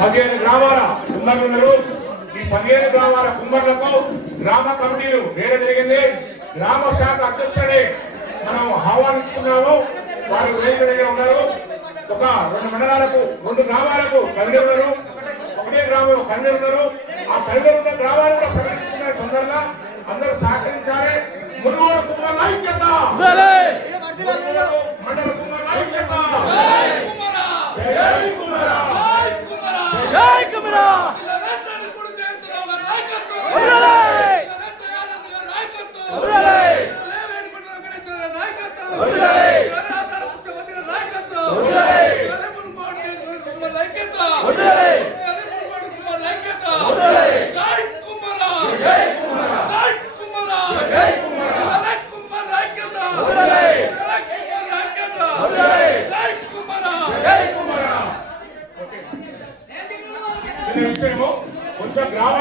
15 గ్రామాల కుమ్మరులు. ఈ 15 గ్రామాల కుమ్మరులకు గ్రామ కమిటీలు వేరే జరిగింది. గ్రామ శాఖ అధ్యక్షుడే మనం ఆహ్వానించుకున్నాము. వారు వేదిక దగ్గర ఉన్నారు. ఒక 2 మండలాలకు 2 గ్రామాలకు కమిటీ ఉన్నారు. ఒకటే గ్రామంలో కమిటీ ఉన్నారు. ఆ కమిటీ ఉన్న గ్రామాలు కూడా ప్రకటించుకునే తొందరగా అందరూ సహకరించాలి. మునుగోడు కుమ్మరుల ఐక్యత, మండల కుమ్మరుల ఐక్యత. జై కుమ్మర, జై కుమ్మర. కొంచెం గ్రామ